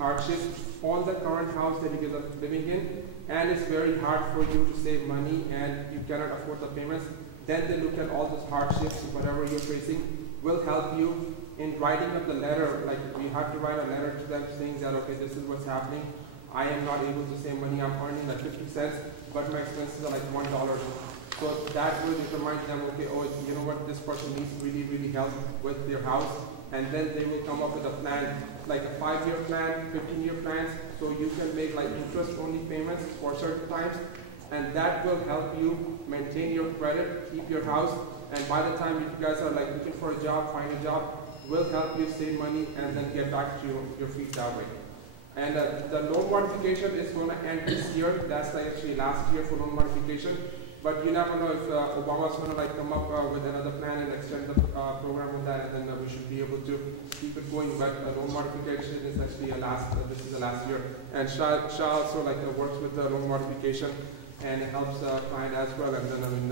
hardship on the current house that you guys are living in, and it's very hard for you to save money and you cannot afford the payments, then they look at all those hardships, whatever you're facing, will help you in writing up the letter. Like, we have to write a letter to them saying that, okay, this is what's happening. I am not able to save money. I'm earning like 50 cents, but my expenses are like $1. So that will determine them, okay, oh, you know what, this person needs really help with their house. And then they will come up with a plan, like a 5-year plan, 15-year plans, so you can make like interest-only payments for certain times, and that will help you maintain your credit, keep your house, and by the time you guys are like looking for a job, find a job, will help you save money and then get back to your feet that way. And the loan modification is going to end this year. That's like actually last year for loan modification. But you never know if Obama's going to like come up with another plan and extend the program on that, and then we should be able to keep it going. But loan modification is actually this is the last year. And Shah also like works with the loan modification and helps the client as well. And then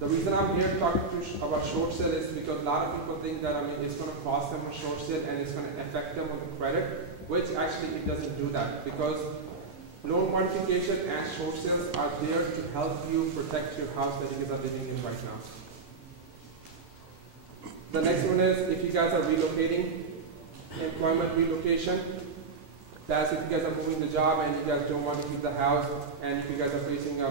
the reason I'm here talking about short sale is because a lot of people think that it's going to cost them a short sale and it's going to affect them on the credit, which actually it doesn't do that, because loan modification and short sales are there to help you protect your house that you guys are living in right now. The next one is if you guys are relocating, employment relocation. That's if you guys are moving the job and you guys don't want to keep the house, and if you guys are facing the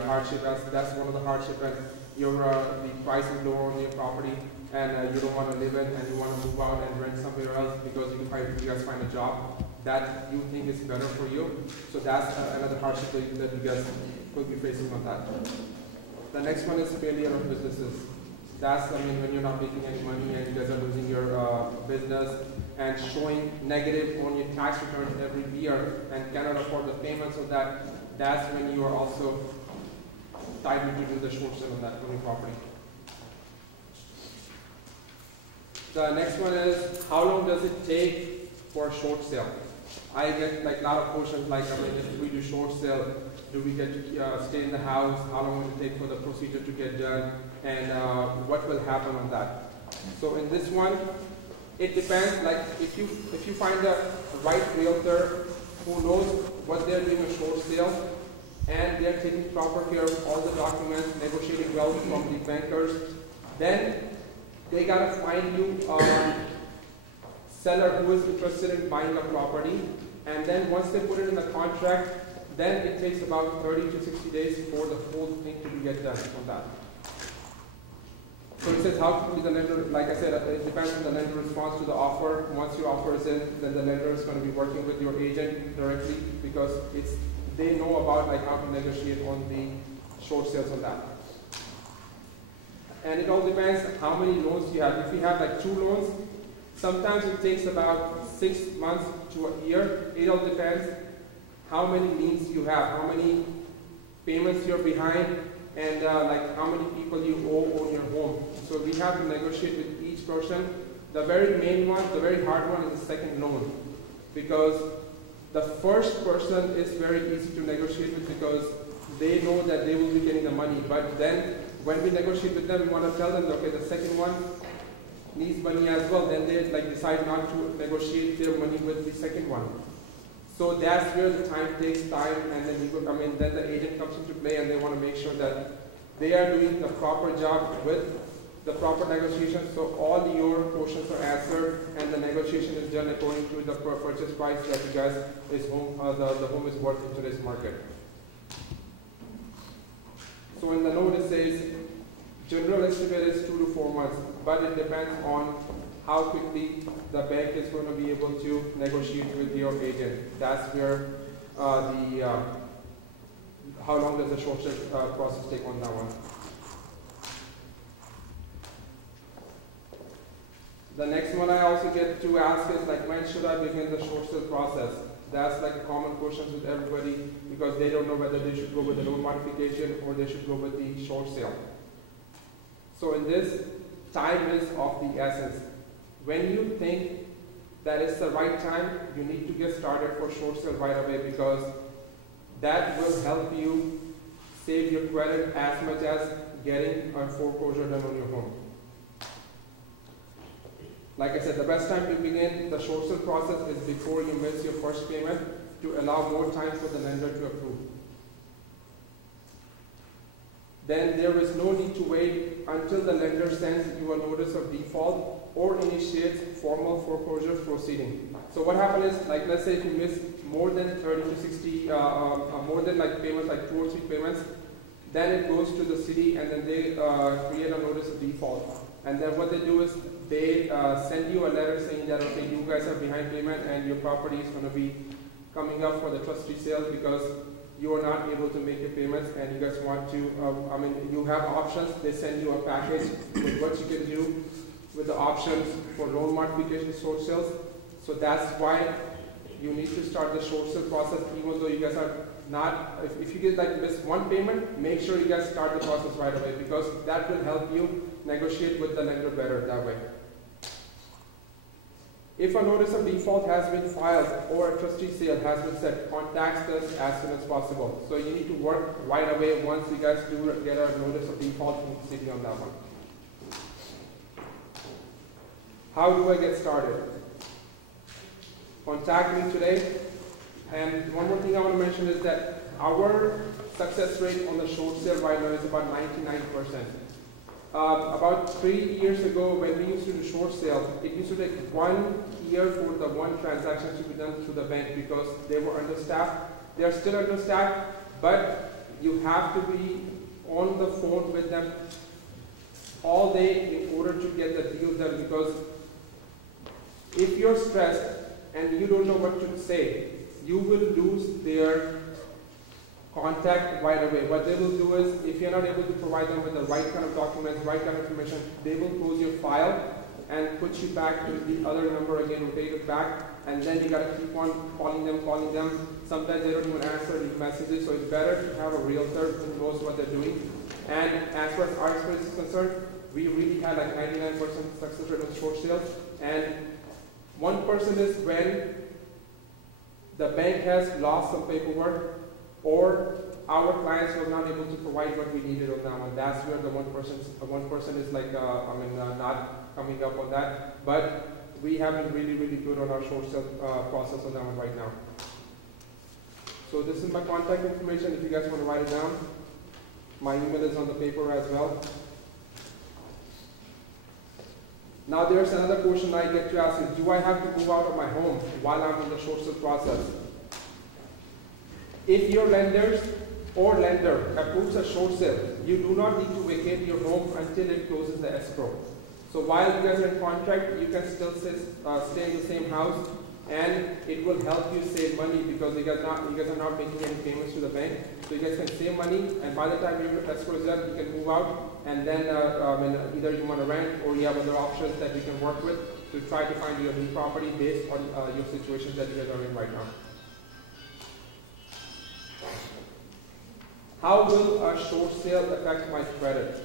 hardship, that's one of the hardship, and the price is lower on your property, and you don't want to live it, and you want to move out and rent somewhere else because you guys find a job that you think is better for you. So that's another hardship that you guys could be facing on that. The next one is failure of businesses. That's when you're not making any money and you guys are losing your business and showing negative on your tax returns every year and cannot afford the payments of that. That's when you are also tied to do the short sale on that on your property. The next one is, how long does it take for a short sale? I get like a lot of questions like, if we do short sale, do we get to stay in the house? How long will it take for the procedure to get done? And what will happen on that? So in this one, it depends. Like if you find the right realtor who knows what they're doing a short sale, and they're taking proper care of all the documents, negotiating well from the bankers, then they gotta find you a seller who is interested in buying a property, and then once they put it in the contract, then it takes about 30 to 60 days for the whole thing to get done on that. So it says how quickly the lender, like I said, it depends on the lender response to the offer. Once your offer is in, then the lender is going to be working with your agent directly, because they know about like how to negotiate on the short sales on that. And it all depends how many loans you have. If you have like 2 loans, sometimes it takes about 6 months to a year. It all depends how many liens you have, how many payments you're behind, and like how many people you owe on your home. So we have to negotiate with each person. The very main one, the very hard one, is the second loan, because the first person is very easy to negotiate with because they know that they will be getting the money. But then when we negotiate with them, we want to tell them, okay, the second one needs money as well. Then they like decide not to negotiate their money with the second one. So that's where the time takes time, and then then the agent comes into play, and they want to make sure that they are doing the proper job with the proper negotiation, so all your questions are answered, and the negotiation is done according to the purchase price that you guys the home is worth in today's market. So in the note it says general estimate is 2 to 4 months, but it depends on how quickly the bank is going to be able to negotiate with your agent. That's where how long does the short sale process take on that one. The next one I also get to ask is like, when should I begin the short sale process? That's like a common question with everybody, because they don't know whether they should go with the loan modification or they should go with the short sale. So in this, time is of the essence. When you think that it's the right time, you need to get started for short sale right away, because that will help you save your credit as much as getting a foreclosure done on your home. Like I said, the best time to begin the short sale process is before you miss your first payment to allow more time for the lender to approve. Then there is no need to wait until the lender sends you a notice of default or initiates formal foreclosure proceeding. So what happens is, like let's say if you miss more than 30 to 60, more than like payments, like 2 or 3 payments, then it goes to the city and then they create a notice of default. And then what they do is they send you a letter saying that, okay, you guys are behind payment and your property is going to be coming up for the trustee sale because you are not able to make your payments and you guys want to, you have options. They send you a package with what you can do with the options for loan modification, short sales. So that's why you need to start the short sale process, even though you guys are not, if you get like miss one payment, make sure you guys start the process right away because that will help you negotiate with the lender better that way. If a notice of default has been filed or a trustee sale has been set, contact us as soon as possible. So you need to work right away once you guys do get a notice of default from the city on that one. How do I get started? Contact me today. And one more thing I want to mention is that our success rate on the short sale right now is about 99%. About 3 years ago, when we used to do short sale, it used to take 1 year for the one transaction to be done through the bank because they were understaffed. They are still understaffed, but you have to be on the phone with them all day in order to get the deal done because if you're stressed and you don't know what to say, you will lose their contact right away. What they will do is, if you're not able to provide them with the right kind of documents, right kind of information, they will close your file and put you back to the other number again, rotate it back, and then you gotta keep on calling them. Sometimes they don't even answer these messages, so it's better to have a realtor who knows what they're doing. And as far as our experience is concerned, we really had like 99% success rate on short sales. And 1% is when the bank has lost some paperwork or our clients were not able to provide what we needed on that one. That's where the 1% is like, not coming up on that. But we have been really, really good on our short sale process on that one right now. So this is my contact information if you guys want to write it down. My email is on the paper as well. Now there's another question I get to ask is, do I have to move out of my home while I'm in the short sale process? If your lender approves a short sale, you do not need to vacate your home until it closes the escrow. So while you guys are in contract, you can still stay in the same house, and it will help you save money because you guys are not making any payments to the bank. So you guys can save money, and by the time your escrow is done, you can move out, and then either you want to rent or you have other options that you can work with to try to find your new property based on your situations that you guys are in right now. How will a short sale affect my credit?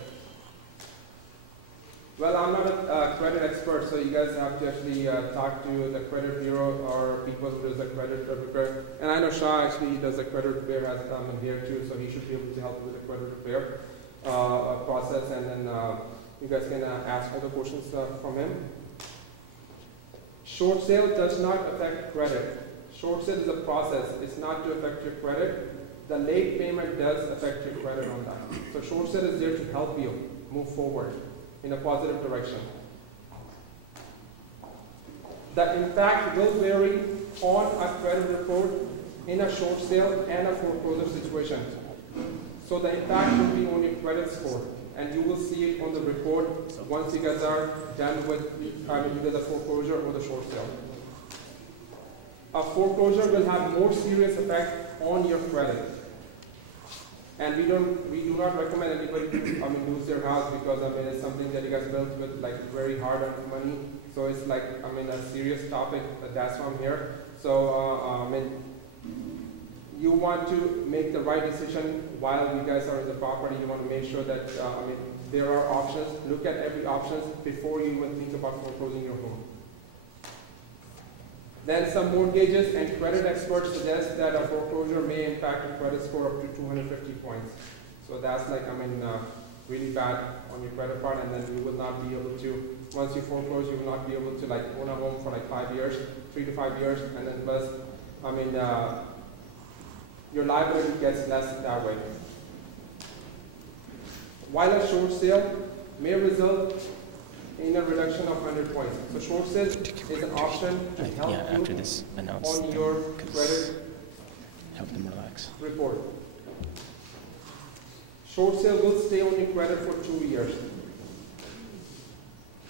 Well, I'm not a credit expert, so you guys have to actually talk to the credit bureau or people who does the credit repair. And I know Shah actually does the credit repair, has come in here too, so he should be able to help with the credit repair process. And then you guys can ask other questions from him. Short sale does not affect credit. Short sale is a process. It's not to affect your credit. The late payment does affect your credit on that. So short sale is there to help you move forward in a positive direction. The impact will vary on a credit report in a short sale and a foreclosure situation. So the impact will be on your credit score, and you will see it on the report once you guys are done with either the foreclosure or the short sale. A foreclosure will have more serious effect on your credit. And we do not recommend anybody to lose their house because it's something that you guys built with like very hard money. So it's like a serious topic. That's why I'm here. So you want to make the right decision while you guys are in the property. You want to make sure that there are options. Look at every option before you even think about foreclosing your home. Then some mortgages and credit experts suggest that a foreclosure may impact your credit score up to 250 points. So that's like, really bad on your credit part, and then you will not be able to once you foreclose, you will not be able to like own a home for like 5 years, 3 to 5 years, and then plus, I mean, your liability gets less that way. While a short sale may result in a reduction of 100 points. So short sale is an option to help you after this on your credit help them relax. report. Short sale will stay on your credit for 2 years.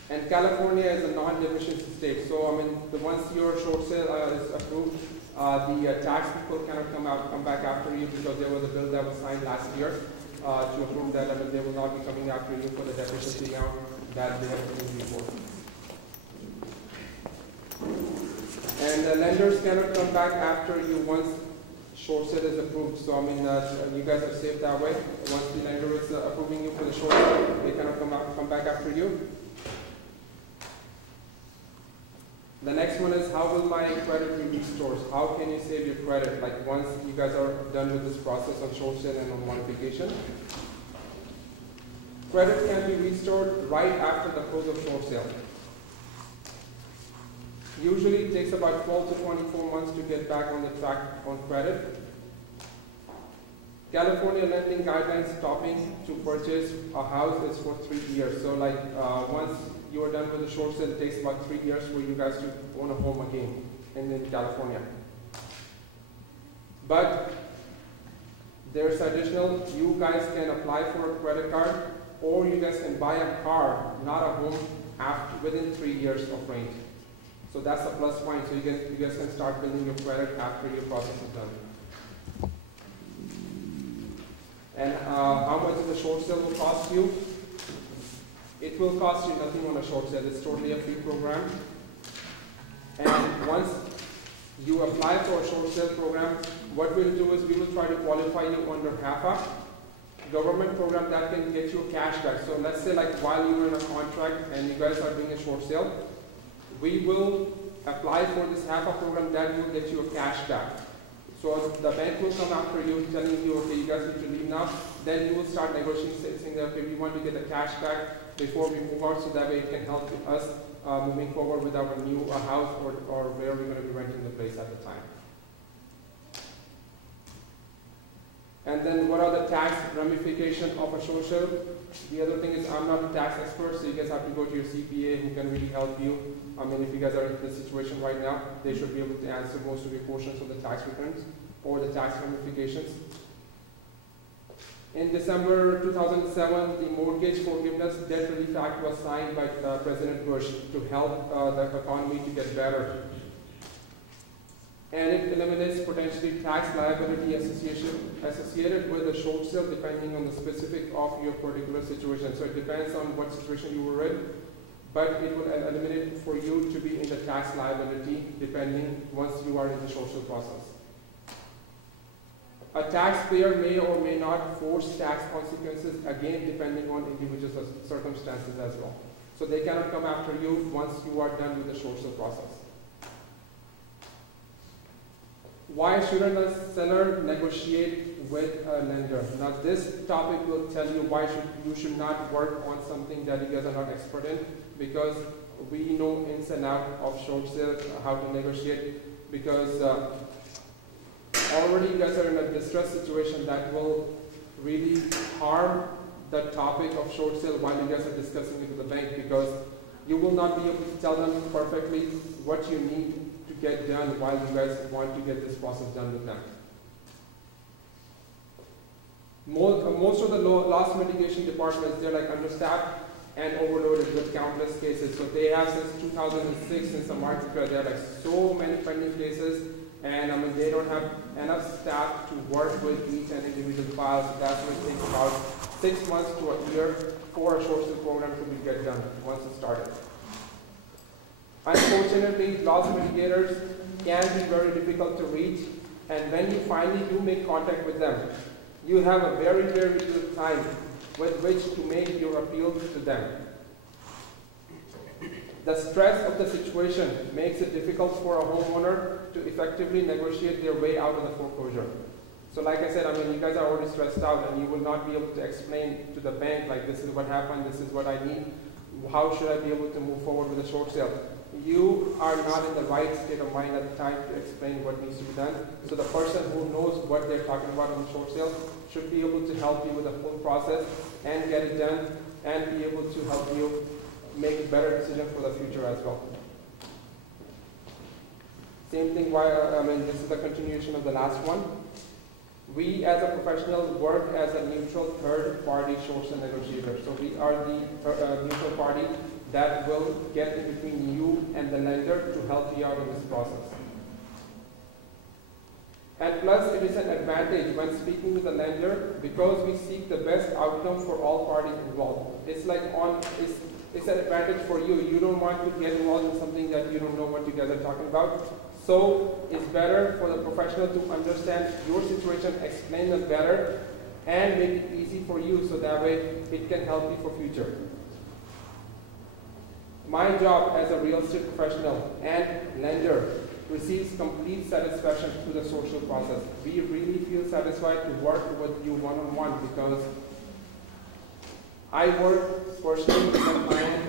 And California is a non-deficiency state. So I mean, once your short sale is approved, the tax people cannot come back after you because there was a bill that was signed last year to approve that. I mean, they will not be coming after you for the deficiency amount that they have approved before. And the lenders cannot come back after you once short sale is approved. So I mean, you guys are safe that way. Once the lender is approving you for the short sale, they cannot come back after you. The next one is, how will my credit be restored? How can you save your credit? Like once you guys are done with this process of short sale and on modification. Credit can be restored right after the close of short sale. Usually it takes about 12 to 24 months to get back on the track on credit. California lending guidelines stopping to purchase a house is for 3 years. So like once you are done with the short sale, it takes about 3 years for you guys to own a home again in California. But there's additional, you guys can apply for a credit card, or you guys can buy a car, not a home, within 3 years of range. So that's a plus point. So you guys can start building your credit after your process is done. And how much the short sale will cost you? It will cost you nothing on a short sale. It's totally a free program. And once you apply for a short sale program, what we'll do is we will try to qualify you under HAFA, government program that can get you a cash back. So let's say like while you're in a contract and you guys are doing a short sale, we will apply for this HAFA program that will get you a cash back. So the bank will come after you telling you, okay, you guys need to leave now. Then you will start negotiating, saying that, okay, we want to get the cash back before we move out, so that way it can help us moving forward with our new house or where we're going to be renting the place at the time. And then what are the tax ramifications of a short sale? The other thing is, I'm not a tax expert, so you guys have to go to your CPA who can really help you. I mean, if you guys are in this situation right now, they should be able to answer most of your portions of the tax returns or the tax ramifications. In December 2007, the Mortgage Forgiveness Debt Relief Act was signed by President Bush to help the economy to get better. And it eliminates potentially tax liability associated with a short sale depending on the specific of your particular situation. So it depends on what situation you were in, but it will eliminate for you to be in the tax liability depending once you are in the short sale process. A taxpayer may or may not force tax consequences, again depending on individual circumstances as well. So they cannot come after you once you are done with the short sale process. Why shouldn't a seller negotiate with a lender? Now this topic will tell you why you should not work on something that you guys are not expert in, because we know ins and outs of short sales, how to negotiate, because already you guys are in a distressed situation that will really harm the topic of short sale while you guys are discussing it with the bank, because you will not be able to tell them perfectly what you need to get done while you guys want to get this process done with them. Most of the loss mitigation departments, they're like understaffed and overloaded with countless cases. So they have since 2006, since the market crash, there are like so many pending cases, and I mean they don't have enough staff to work with each and individual file. So that's why it takes about 6 months to a year for a short sale program to be get done once it's started. Unfortunately, loss mitigators can be very difficult to reach, and when you finally do make contact with them, you have a very, very good time with which to make your appeal to them. The stress of the situation makes it difficult for a homeowner to effectively negotiate their way out of the foreclosure. So like I said, I mean, you guys are already stressed out and you will not be able to explain to the bank, like, this is what happened, this is what I need. how should I be able to move forward with a short sale? You are not in the right state of mind at the time to explain what needs to be done. So the person who knows what they're talking about in the short sale should be able to help you with the full process and get it done and be able to help you make a better decision for the future as well. Same thing, this is the continuation of the last one. We as a professional work as a neutral third party short sale negotiator. So we are the neutral party that will get in between you and the lender to help you out in this process. And plus, it is an advantage when speaking with the lender because we seek the best outcome for all parties involved. It's like it's an advantage for you. You don't want to get involved in something that you don't know what you guys are talking about. So it's better for the professional to understand your situation, explain it better, and make it easy for you so that way it can help you for future. My job as a real estate professional and lender receives complete satisfaction through the social process. We really feel satisfied to work with you one-on-one because I work personally with the client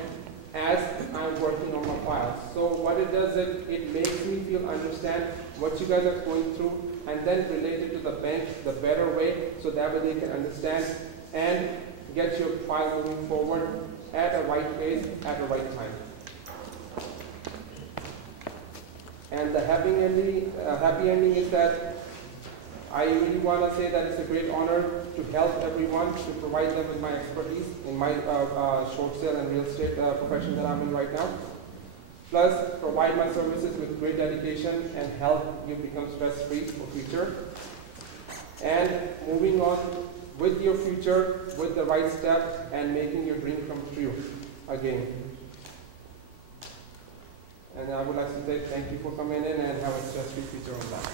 as I'm working on my files. So what it does is it makes me understand what you guys are going through and then relate it to the bank the better way so that way they can understand and get your file moving forward at a right pace at the right time. And the happy ending is that I really want to say that it's a great honor to help everyone, to provide them with my expertise in my short sale and real estate profession that I'm in right now. Plus, provide my services with great dedication and help you become stress-free for future. And moving on with your future, with the right step, and making your dream come true again. And I would like to say thank you for coming in and have a stress-free future on that.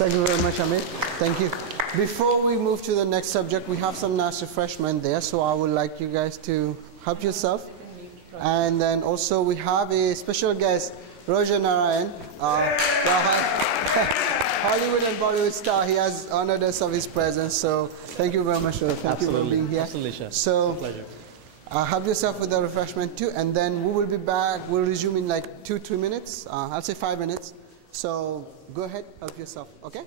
Thank you very much, Amit. Thank you. Before we move to the next subject, we have some nice refreshment there, so I would like you guys to help yourself. And then also we have a special guest, Roger Narayan, Hollywood and Bollywood star. He has honored us of his presence, so thank you very much, Roger. Thank you for being here. Absolutely, Chef. So, it's a pleasure. Help yourself with the refreshment too, and then we will be back. We'll resume in like 2-3 minutes. I'll say 5 minutes. So go ahead, help yourself, okay?